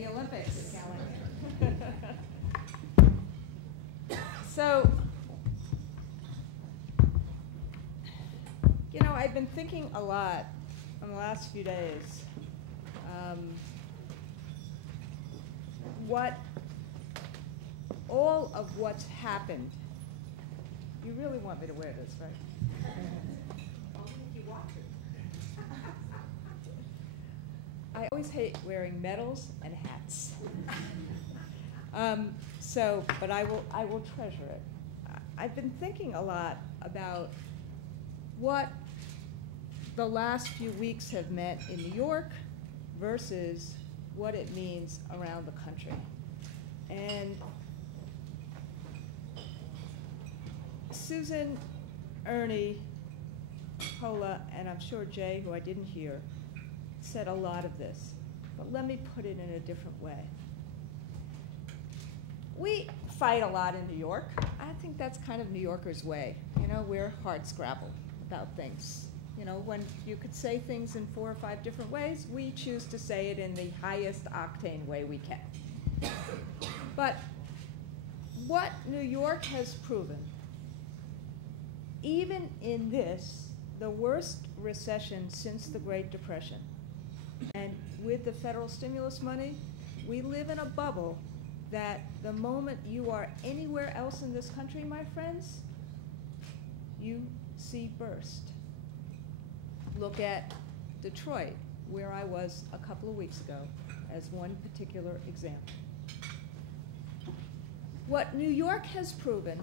the Olympics. So, you know, I've been thinking a lot in the last few days what all of what's happened. You really want me to wear this, right? Only if you want to. I always hate wearing medals and hats. But I will treasure it. I've been thinking a lot about what the last few weeks have meant in New York versus what it means around the country. And Susan, Ernie, Paula, and I'm sure Jay, who I didn't hear, said a lot of this. But let me put it in a different way. We fight a lot in New York. I think that's kind of New Yorkers' way. You know, we're hardscrabble about things. You know, when you could say things in 4 or 5 different ways, we choose to say it in the highest octane way we can. But what New York has proven, even in this, the worst recession since the Great Depression, and with the federal stimulus money, we live in a bubble that the moment you are anywhere else in this country, my friends, you see burst. Look at Detroit, where I was a couple of weeks ago, as one particular example. What New York has proven,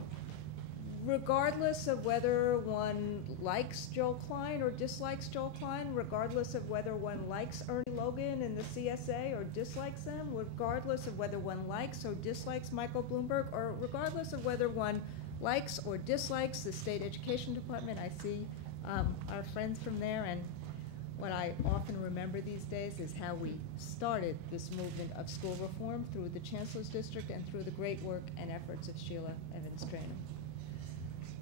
regardless of whether one likes Joel Klein or dislikes Joel Klein, regardless of whether one likes Ernie Logan and the CSA or dislikes them, regardless of whether one likes or dislikes Michael Bloomberg, or regardless of whether one likes or dislikes the State Education Department. I see our friends from there, and what I often remember these days is how we started this movement of school reform through the Chancellor's District and through the great work and efforts of Sheila Evans-Trainor.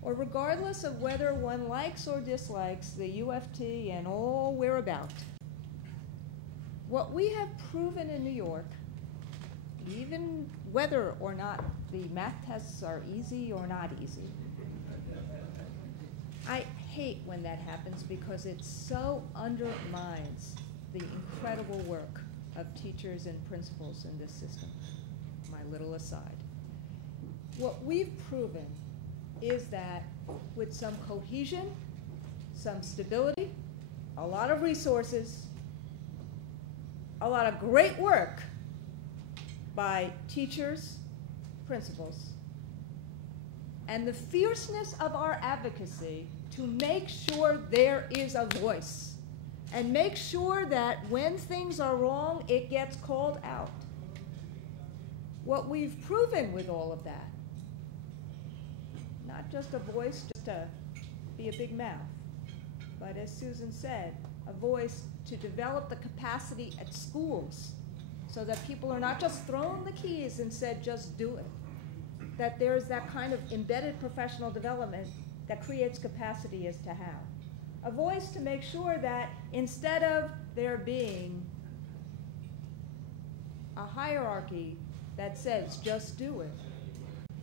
Or regardless of whether one likes or dislikes the UFT and all we're about, what we have proven in New York, even whether or not the math tests are easy or not easy, I hate when that happens because it so undermines the incredible work of teachers and principals in this system. My little aside. What we've proven is that with some cohesion, some stability, a lot of resources, a lot of great work by teachers, principals, and the fierceness of our advocacy to make sure there is a voice and make sure that when things are wrong, it gets called out. What we've proven with all of that, not just a voice just to be a big mouth, but as Susan said, a voice to develop the capacity at schools so that people are not just thrown the keys and said, just do it. That there's that kind of embedded professional development that creates capacity as to how. A voice to make sure that instead of there being a hierarchy that says, just do it,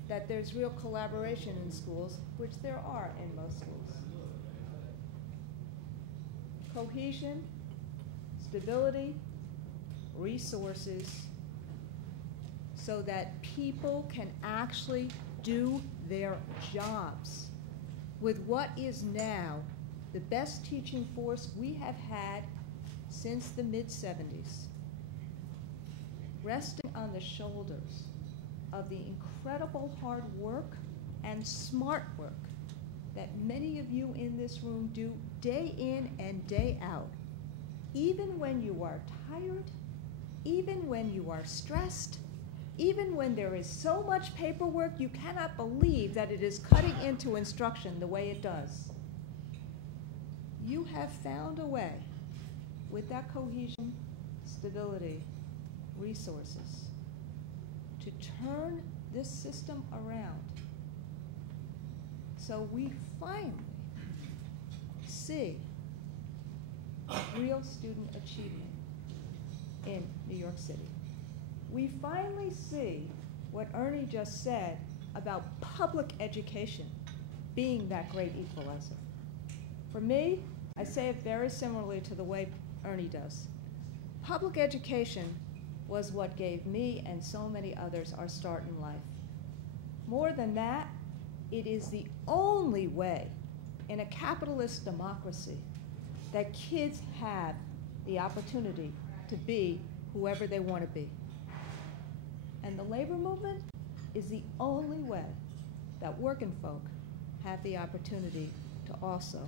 that there's real collaboration in schools, which there are in most schools. Cohesion, stability, resources, so that people can actually do their jobs with what is now the best teaching force we have had since the mid-70s, resting on the shoulders of the incredible hard work and smart work that many of you in this room do day in and day out, even when you are tired, even when you are stressed, even when there is so much paperwork you cannot believe that it is cutting into instruction the way it does. You have found a way, with that cohesion, stability, resources, to turn this system around so we finally see real student achievement in New York City. we finally see what Ernie just said about public education being that great equalizer. For me, I say it very similarly to the way Ernie does. Public education was what gave me and so many others our start in life. More than that, it is the only way in a capitalist democracy that kids have the opportunity to be whoever they want to be. And the labor movement is the only way that working folk have the opportunity to also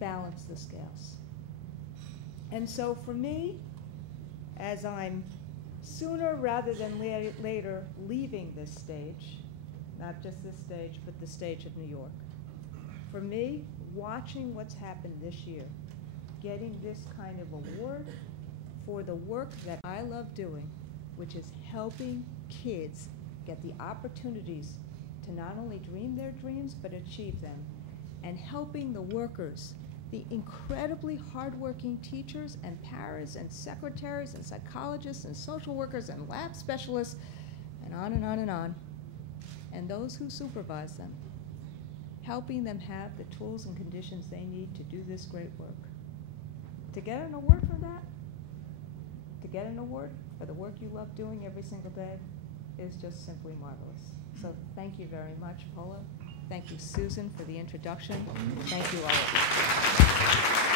balance the scales. And so for me, as I'm sooner rather than later leaving this stage, not just this stage, but the stage of New York, for me, watching what's happened this year, getting this kind of award for the work that I love doing, which is helping kids get the opportunities to not only dream their dreams, but achieve them, and helping the workers, the incredibly hardworking teachers and paras and secretaries and psychologists and social workers and lab specialists, and on and on and on, and those who supervise them, helping them have the tools and conditions they need to do this great work. To get an award for that, to get an award for the work you love doing every single day, is just simply marvelous. So thank you very much, Paula. Thank you, Susan, for the introduction. Thank you all of you.